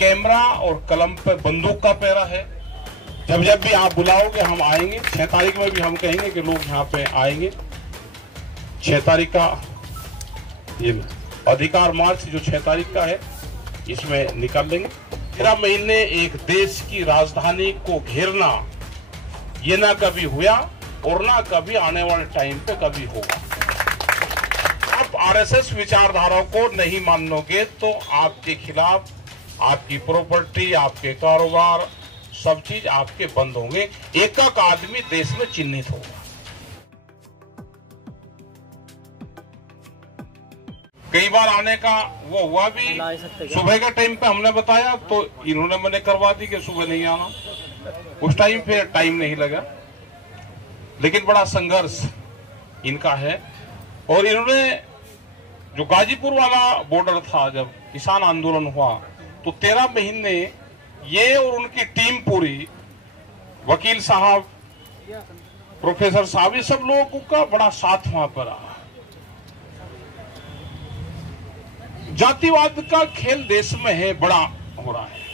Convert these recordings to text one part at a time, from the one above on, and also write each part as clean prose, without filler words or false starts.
Camera और कलम पे बंदूक का पहरा है। जब जब भी आप बुलाओगे हम आएंगे। 6 तारीख में भी हम कहेंगे कि लोग यहाँ पे आएंगे। 6 तारीख का ये अधिकार मार्च जो 6 तारीख का है इसमें निकाल लेंगे। 13 महीने एक देश की राजधानी को घेरना ये ना कभी हुआ और ना कभी आने वाले टाइम पे कभी होगा। आप आरएसएस विचारधारा को नहीं मानोगे तो आपके खिलाफ आपकी प्रॉपर्टी, आपके कारोबार, सब चीज आपके बंद होंगे। एक आदमी देश में चिन्हित होगा। कई बार आने का वो हुआ भी, सुबह के टाइम पे हमने बताया तो इन्होंने मैंने करवा दी कि सुबह नहीं आना। उस टाइम पे टाइम नहीं लगा, लेकिन बड़ा संघर्ष इनका है। और इन्होंने जो गाजीपुर वाला बॉर्डर था, जब किसान आंदोलन हुआ तो 13 महीने ये और उनकी टीम पूरी, वकील साहब, प्रोफेसर साहब, ये सब लोगों का बड़ा साथ वहां पर रहा। जातिवाद का खेल देश में है, बड़ा हो रहा है।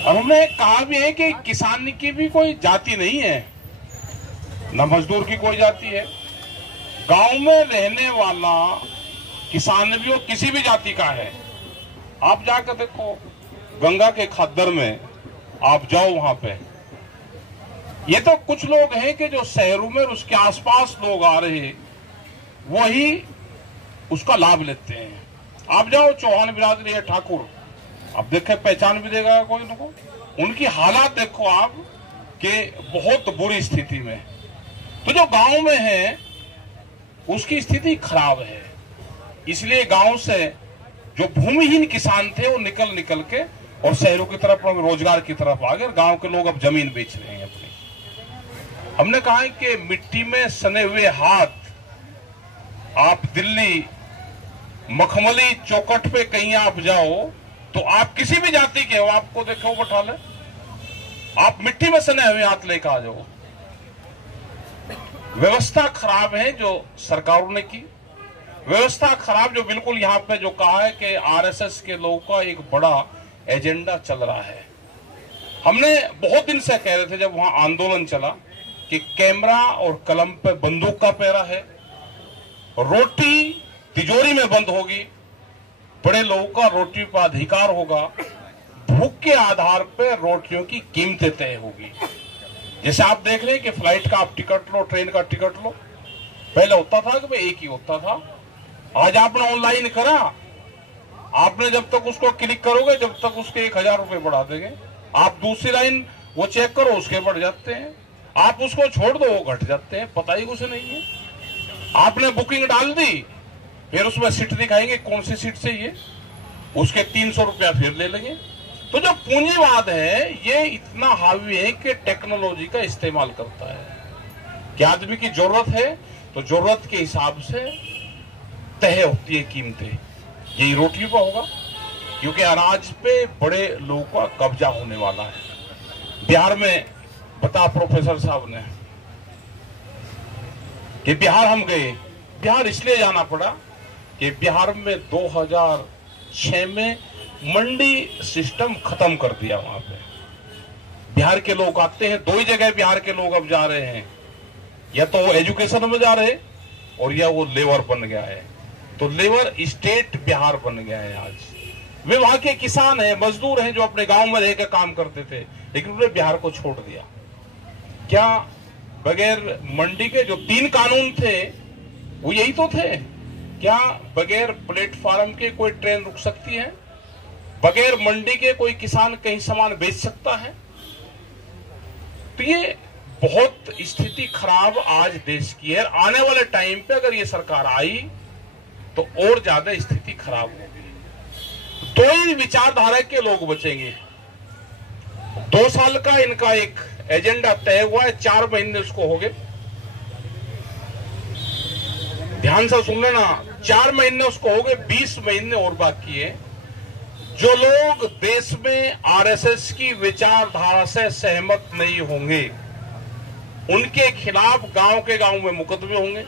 और हमने कहा भी है कि किसान की भी कोई जाति नहीं है, न मजदूर की कोई जाति है। गांव में रहने वाला किसान भी और किसी भी जाति का है। आप जाकर देखो गंगा के खद्दर में, आप जाओ वहां पे, ये तो कुछ लोग हैं कि जो शहरों में और उसके आसपास लोग आ रहे वही उसका लाभ लेते हैं। आप जाओ चौहान बिरादरी है, ठाकुर, अब देखे पहचान भी देगा कोई उनको। उनकी हालात देखो आप कि बहुत बुरी स्थिति में। तो जो गांव में है उसकी स्थिति खराब है। इसलिए गांव से जो भूमिहीन किसान थे वो निकल के और शहरों की तरफ, रोजगार की तरफ आ गए। गांव के लोग अब जमीन बेच रहे हैं अपनी। हमने कहा है कि मिट्टी में सने हुए हाथ, आप दिल्ली मखमली चौकट पे कहीं आप जाओ तो आप किसी भी जाति के हो, आपको देखो बैठा ले, आप मिट्टी में सने हुए हाथ लेकर आ जाओ। व्यवस्था खराब है जो सरकारों ने की, व्यवस्था खराब जो बिल्कुल यहाँ पे जो कहा है कि आरएसएस के लोगों का एक बड़ा एजेंडा चल रहा है। हमने बहुत दिन से कह रहे थे जब वहां आंदोलन चला कि कैमरा और कलम पे बंदूक का पहरा है, रोटी तिजोरी में बंद होगी, बड़े लोगों का रोटी पर अधिकार होगा, भूख के आधार पर रोटियों की कीमतें तय होगी। जैसे आप देख रहे हैं कि फ्लाइट का आप टिकट लो, ट्रेन का टिकट लो, पहले होता था कि भाई एक ही होता था। आज आपने ऑनलाइन करा, आपने जब तक उसको क्लिक करोगे जब तक उसके 1000 रुपए बढ़ा देंगे। आप दूसरी लाइन वो चेक करो, उसके बढ़ जाते हैं। आप उसको छोड़ दो, वो घट जाते हैं, पता ही कुछ नहीं है। आपने बुकिंग डाल दी, फिर उसमें सीट दिखाएंगे कौन सी सीट से ये, उसके 300 रुपया फिर ले लेंगे। तो जो पूंजीवाद है ये इतना हावी है कि टेक्नोलॉजी का इस्तेमाल करता है कि आदमी की जरूरत है तो जरूरत के हिसाब से तय होती है कीमतें। यही रोटी पर होगा, क्योंकि अनाज पे बड़े लोगों का कब्जा होने वाला है। बिहार में बता प्रोफेसर साहब ने कि बिहार हम गए, बिहार इसलिए जाना पड़ा कि बिहार में 2006 में मंडी सिस्टम खत्म कर दिया। वहां पे बिहार के लोग आते हैं, 2 ही जगह बिहार के लोग अब जा रहे हैं, या तो वो एजुकेशन में जा रहे और या वो लेबर बन गया है। तो लेबर स्टेट बिहार बन गया है आज। वे वहां के किसान हैं, मजदूर हैं जो अपने गांव में रहकर काम करते थे, लेकिन उन्होंने बिहार को छोड़ दिया। क्या बगैर मंडी के जो 3 कानून थे वो यही तो थे? क्या बगैर प्लेटफार्म के कोई ट्रेन रुक सकती है? बगैर मंडी के कोई किसान कहीं सामान बेच सकता है? तो ये बहुत स्थिति खराब आज देश की है। आने वाले टाइम पे अगर ये सरकार आई तो और ज्यादा स्थिति खराब होगी। 2 ही विचारधारा के लोग बचेंगे। 2 साल का इनका एक एजेंडा तय हुआ है, 4 महीने उसको हो गए। ध्यान से सुन लेना, 4 महीने उसको हो गए, 20 महीने और बाकी है। जो लोग देश में आरएसएस की विचारधारा से सहमत नहीं होंगे उनके खिलाफ गांव के गांव में मुकदमे होंगे।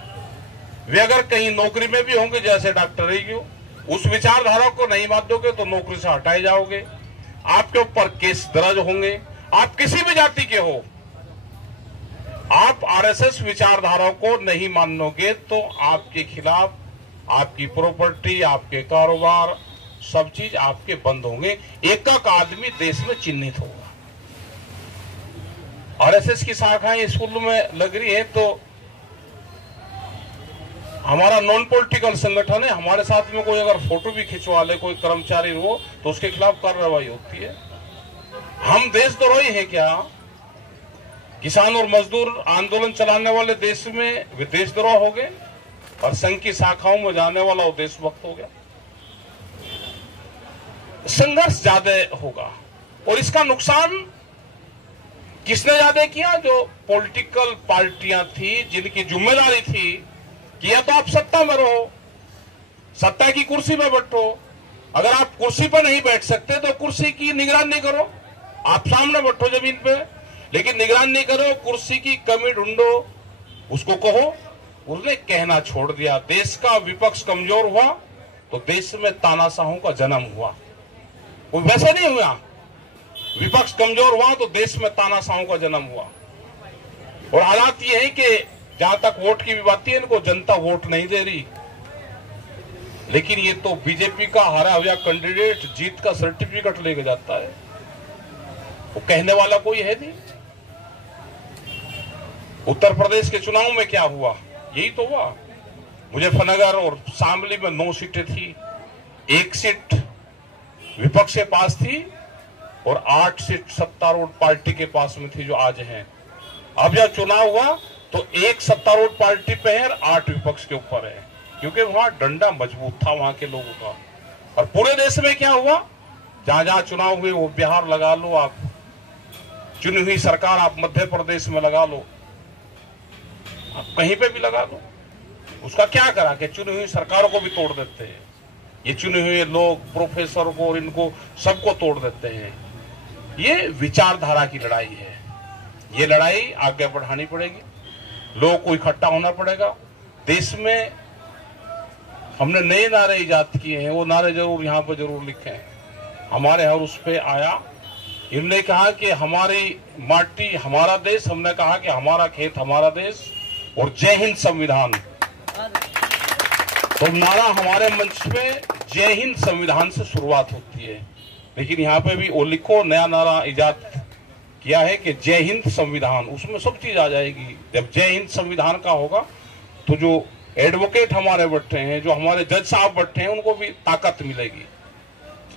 वे अगर कहीं नौकरी में भी होंगे, जैसे डॉक्टर ही हो, उस विचारधारा को नहीं मानोगे तो नौकरी से हटाए जाओगे, आपके ऊपर केस दर्ज होंगे। आप किसी भी जाति के हो, आप आरएसएस विचारधारा को नहीं मानोगे तो आपके खिलाफ आपकी प्रॉपर्टी, आपके कारोबार, सब चीज आपके बंद होंगे। एक आदमी देश में चिन्हित होगा। आरएसएस की शाखाएं स्कूल में लग रही है तो हमारा नॉन पॉलिटिकल संगठन है, हमारे साथ में कोई अगर फोटो भी खिंचवा ले कोई कर्मचारी हो तो उसके खिलाफ कार्रवाई होती है। हम देशद्रोही हैं क्या? किसान और मजदूर आंदोलन चलाने वाले देश में वे देशद्रोह हो गए और संघ की शाखाओं में जाने वाला वो देशभक्त हो गया। संघर्ष ज्यादा होगा और इसका नुकसान किसने ज्यादा किया? जो पॉलिटिकल पार्टियां थी, जिनकी जिम्मेदारी थी कि या तो आप सत्ता में रहो, सत्ता की कुर्सी में बैठो, अगर आप कुर्सी पर नहीं बैठ सकते तो कुर्सी की निगरानी करो, आप सामने बैठो जमीन पे, लेकिन निगरानी करो, कुर्सी की कमी ढूंढो, उसको कहो। उसने कहना छोड़ दिया। देश का विपक्ष कमजोर हुआ तो देश में तानाशाहों का जन्म हुआ। वो वैसे नहीं हुआ, विपक्ष कमजोर हुआ तो देश में तानाशाहों का जन्म हुआ। और हालात ये है कि जहां तक वोट की भी बात है, इनको जनता वोट नहीं दे रही, लेकिन ये तो बीजेपी का हारा हुआ कैंडिडेट जीत का सर्टिफिकेट लेके जाता है, वो कहने वाला कोई है नहीं। उत्तर प्रदेश के चुनाव में क्या हुआ? यही तो हुआ। मुजफ्फरनगर और शामली में 9 सीटें थी, 1 सीट विपक्ष के पास थी और 8 सीट सत्तारूढ़ पार्टी के पास में थी जो आज हैं। अब जब चुनाव हुआ तो 1 सत्तारूढ़ पार्टी पे है और 8 विपक्ष के ऊपर है, क्योंकि वहां डंडा मजबूत था वहां के लोगों का। और पूरे देश में क्या हुआ? जहां जहां चुनाव हुए, वो बिहार लगा लो, आप चुनी हुई सरकार आप मध्य प्रदेश में लगा लो, आप कहीं पे भी लगा लो, उसका क्या करा कि चुनी हुई सरकारों को भी तोड़ देते हैं। ये चुने हुए लोग प्रोफेसर को और इनको सबको तोड़ देते हैं। ये विचारधारा की लड़ाई है, ये लड़ाई आगे बढ़ानी पड़ेगी, लोगों को इकट्ठा होना पड़ेगा। देश में हमने नए नारे इजाद किए हैं, वो नारे जरूर यहाँ पर जरूर लिखे हैं हमारे, और उस पे आया, इन्होंने कहा कि हमारी माटी हमारा देश, हमने कहा कि हमारा खेत हमारा देश, और जय हिंद संविधान। तो नारा हमारे मंच पे जय हिंद संविधान से शुरुआत होती है, लेकिन यहाँ पे भी वो लिखो, नया नारा इजाद किया है कि जय हिंद संविधान, उसमें सब चीज आ जाएगी। जब जय हिंद संविधान का होगा तो जो एडवोकेट हमारे बैठे हैं, जो हमारे जज साहब बैठे हैं, उनको भी ताकत मिलेगी।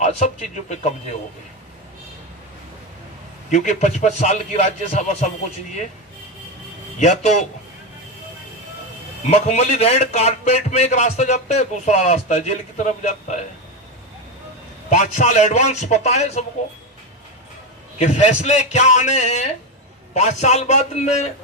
आज सब चीजों पे कब्जे हो गए, क्योंकि 55 साल की राज्यसभा सबको चाहिए, या तो मखमली रेड कारपेट में एक रास्ता जाता है, दूसरा रास्ता जेल की तरफ जाता है। 5 साल एडवांस पता है सबको कि फैसले क्या आने हैं। 5 साल बाद में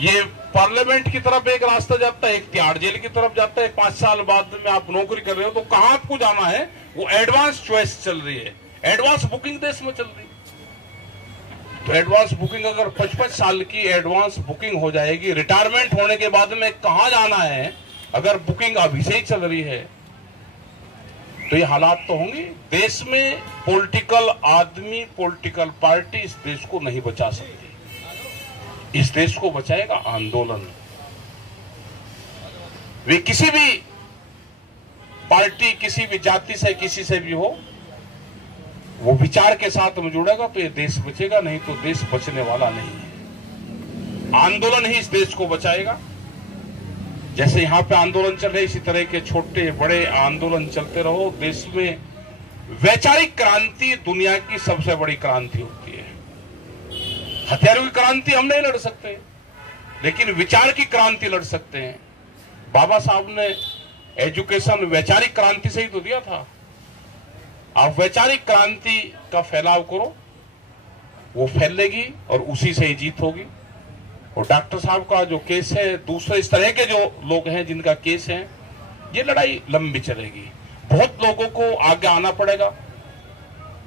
ये पार्लियामेंट की तरफ एक रास्ता जाता है, एक तिहाड़ जेल की तरफ जाता है। 5 साल बाद में आप नौकरी कर रहे हो तो कहां आपको जाना है, वो एडवांस चॉइस चल रही है, एडवांस बुकिंग देश में चल रही है। तो एडवांस बुकिंग अगर 55 साल की एडवांस बुकिंग हो जाएगी, रिटायरमेंट होने के बाद में कहां जाना है, अगर बुकिंग अभी से ही चल रही है, तो ये हालात तो होंगे। देश में पॉलिटिकल आदमी, पॉलिटिकल पार्टी इस देश को नहीं बचा सकती। इस देश को बचाएगा आंदोलन। वे किसी भी पार्टी, किसी भी जाति से, किसी से भी हो, वो विचार के साथ में जुड़ेगा तो ये देश बचेगा, नहीं तो देश बचने वाला नहीं है। आंदोलन ही इस देश को बचाएगा। जैसे यहाँ पे आंदोलन चल रहे, इसी तरह के छोटे बड़े आंदोलन चलते रहो। देश में वैचारिक क्रांति दुनिया की सबसे बड़ी क्रांति होती है। हथियारों की क्रांति हम नहीं लड़ सकते, लेकिन विचार की क्रांति लड़ सकते हैं। बाबा साहब ने एजुकेशन वैचारिक क्रांति से ही तो दिया था। आप वैचारिक क्रांति का फैलाव करो, वो फैलेगी और उसी से ही जीत होगी। और डॉक्टर साहब का जो केस है, दूसरे इस तरह के जो लोग हैं जिनका केस है, ये लड़ाई लंबी चलेगी। बहुत लोगों को आगे आना पड़ेगा,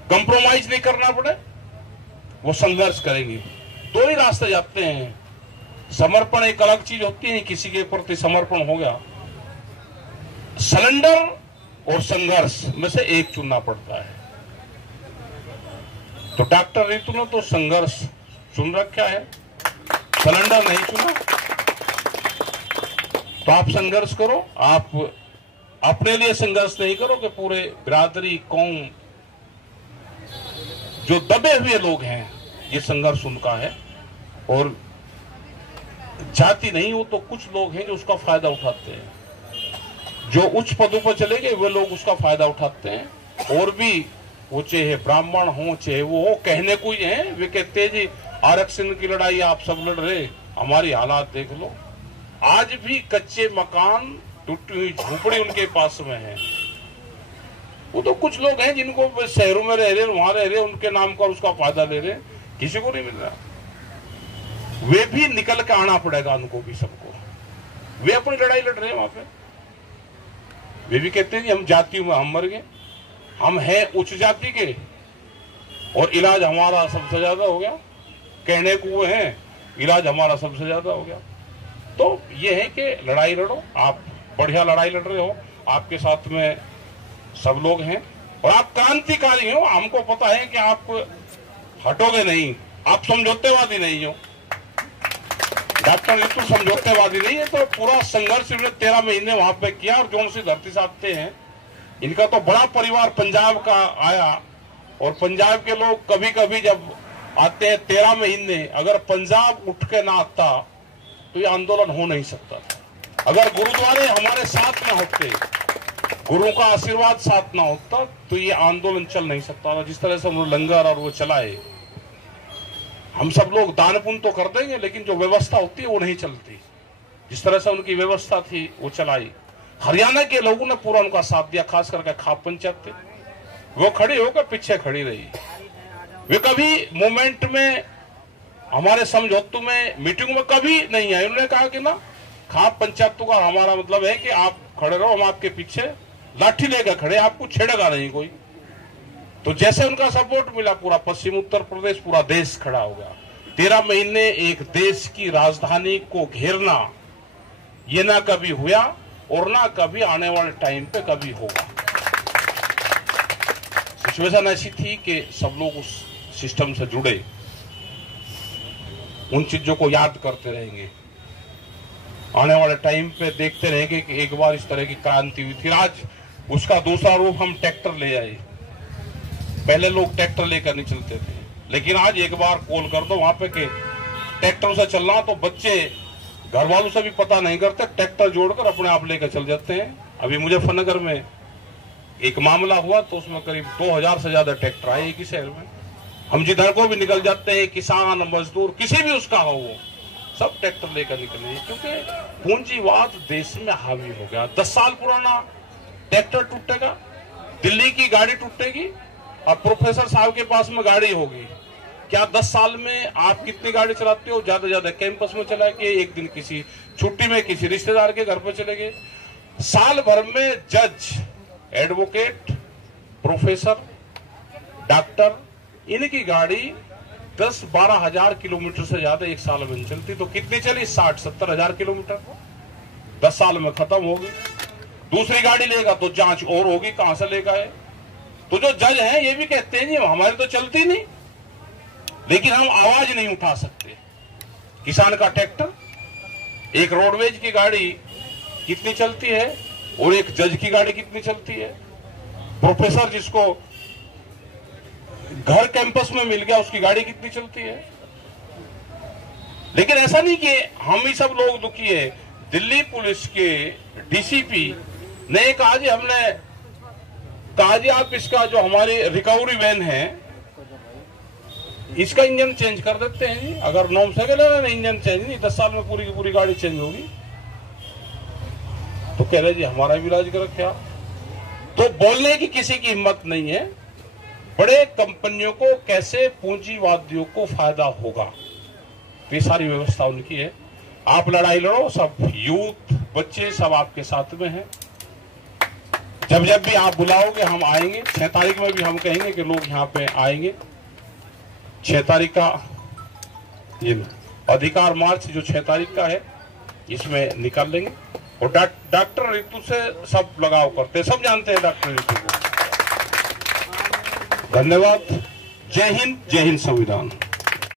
कंप्रोमाइज नहीं करना पड़े, वो संघर्ष करेंगे। 2 ही रास्ते जाते हैं। समर्पण एक अलग चीज होती है, किसी के प्रति समर्पण हो गया, सरेंडर और संघर्ष में से एक चुनना पड़ता है। तो डॉक्टर रितु ने तो संघर्ष चुन रखा है, सरेंडर नहीं चुना। तो आप संघर्ष करो, आप अपने लिए संघर्ष नहीं करो कि पूरे बिरादरी कौम जो दबे हुए लोग हैं ये संघर्ष उनका है। और जाति नहीं हो तो कुछ लोग हैं जो उसका फायदा उठाते हैं, जो उच्च पदों पर चले गए वे लोग उसका फायदा उठाते हैं। और भी वो चाहे ब्राह्मण हो चाहे वो हो, कहने को ही है, वे कहते हैं जी आरक्षण की लड़ाई आप सब लड़ रहे, हमारी हालात देख लो। आज भी कच्चे मकान टूटी हुई झोपड़ी उनके पास में है। वो तो कुछ लोग हैं जिनको शहरों में रह रहे, वहां रह रहे, उनके नाम पर उसका फायदा ले रहे, किसी को नहीं मिल रहा। वे भी निकल के आना पड़ेगा उनको भी, सबको। वे अपनी लड़ाई लड़ रहे हैं वहां पे। वे भी कहते हैं कि हम जातियों में हम मर गए, हम हैं उच्च जाति के और इलाज हमारा सबसे ज्यादा हो गया। कहने को वो है, इलाज हमारा सबसे ज्यादा हो गया। तो ये है कि लड़ाई लड़ो, आप बढ़िया लड़ाई लड़ रहे हो, आपके साथ में सब लोग हैं और आप क्रांतिकारी हो। हमको पता है कि आप हटोगे नहीं, आप समझौतेवादी नहीं हो। डॉक्टर रितु समझौतेवादी नहीं है। तो पूरा संघर्ष इन्होंने 13 महीने वहां पे किया। और जो सी धरती से आते हैं, इनका तो बड़ा परिवार पंजाब का आया और पंजाब के लोग कभी कभी जब आते हैं 13 महीने, अगर पंजाब उठ के ना आता तो ये आंदोलन हो नहीं सकता था। अगर गुरुद्वारे हमारे साथ ना होते, गुरु का आशीर्वाद साथ ना होता तो ये आंदोलन चल नहीं सकता था। जिस तरह से उन्होंने लंगर और वो चलाए, हम सब लोग दान पुण्य तो कर देंगे लेकिन जो व्यवस्था होती है वो नहीं चलती। जिस तरह से उनकी व्यवस्था थी वो चलाई। हरियाणा के लोगों ने पूरा उनका साथ दिया, खास करके खाप पंचायत थे, वो खड़ी होकर पीछे खड़ी रही। वे कभी मूवमेंट में, हमारे समझौतों में, मीटिंग में कभी नहीं आए। उन्होंने कहा कि ना, खाप पंचायतों का हमारा मतलब है कि आप खड़े रहो, हम आपके पीछे लाठी लेकर खड़े, आपको छेड़ेगा नहीं कोई। तो जैसे उनका सपोर्ट मिला, पूरा पश्चिम उत्तर प्रदेश, पूरा देश खड़ा हो गया। 13 महीने एक देश की राजधानी को घेरना, ये ना कभी हुआ और ना कभी आने वाले टाइम पे कभी होगा। सिचुएशन ऐसी थी कि सब लोग उस सिस्टम से जुड़े, उन चीजों को याद करते रहेंगे। आने वाले टाइम पे देखते रहेंगे कि एक बार इस तरह की क्रांति हुई थी। आज उसका दूसरा रूप हम ट्रैक्टर ले आए। पहले लोग ट्रैक्टर लेकर नहीं चलते थे, लेकिन आज एक बार कॉल कर दो वहां पे कि ट्रैक्टर से चलना, तो बच्चे घर वालों से भी पता नहीं करते, ट्रैक्टर जोड़कर अपने आप लेकर चल जाते हैं। अभी मुजफ्फरनगर में एक मामला हुआ तो उसमें करीब 2000 से ज्यादा ट्रैक्टर आए एक ही शहर में। हम जिधर को भी निकल जाते हैं, किसान मजदूर किसी भी उसका हो, वो सब ट्रैक्टर लेकर निकले, क्योंकि पूंजीवाद देश में हावी हो गया। 10 साल पुराना ट्रैक्टर टूटेगा, दिल्ली की गाड़ी टूटेगी, और प्रोफेसर साहब के पास में गाड़ी होगी। क्या 10 साल में आप कितनी गाड़ी चलाते हो? ज्यादा ज्यादा कैंपस में चला के, एक दिन किसी छुट्टी में किसी रिश्तेदार के घर पर चले गए। साल भर में जज, एडवोकेट, प्रोफेसर, डॉक्टर, इनकी गाड़ी 10-12 हजार किलोमीटर से ज्यादा एक साल में चलती। तो कितनी चली? 60-70 हजार किलोमीटर 10 साल में खत्म होगी। दूसरी गाड़ी लेगा तो जांच और होगी, कहां से लेगा है। तो जो जज हैं ये भी कहते हैं जी हमारी तो चलती नहीं, लेकिन हम आवाज नहीं उठा सकते। किसान का ट्रैक्टर, एक रोडवेज की गाड़ी कितनी चलती है और एक जज की गाड़ी कितनी चलती है। प्रोफेसर जिसको घर कैंपस में मिल गया उसकी गाड़ी कितनी चलती है। लेकिन ऐसा नहीं कि हम ही सब लोग दुखी है। दिल्ली पुलिस के डीसीपी ने कहा जी, हमने कहा जी आप इसका जो हमारी रिकवरी वैन है इसका इंजन चेंज कर देते हैं जी। अगर 9 सेकंड है इंजन चेंज नहीं, 10 साल में पूरी की पूरी गाड़ी चेंज होगी। तो कह रहे जी हमारा भी इलाज कर रखा। तो बोलने की किसी की हिम्मत नहीं है। बड़े कंपनियों को कैसे पूंजीवादियों को फायदा होगा, तो ये सारी व्यवस्था उनकी है। आप लड़ाई लड़ो, सब यूथ बच्चे सब आपके साथ में हैं। जब जब भी आप बुलाओगे हम आएंगे। 6 तारीख में भी हम कहेंगे कि लोग यहाँ पे आएंगे। 6 तारीख का ये अधिकार मार्च जो 6 तारीख का है इसमें निकाल लेंगे। और डॉक्टर ऋतु से सब लगाव करते, सब जानते हैं डॉक्टर ऋतु को। धन्यवाद। जय हिंद संविधान।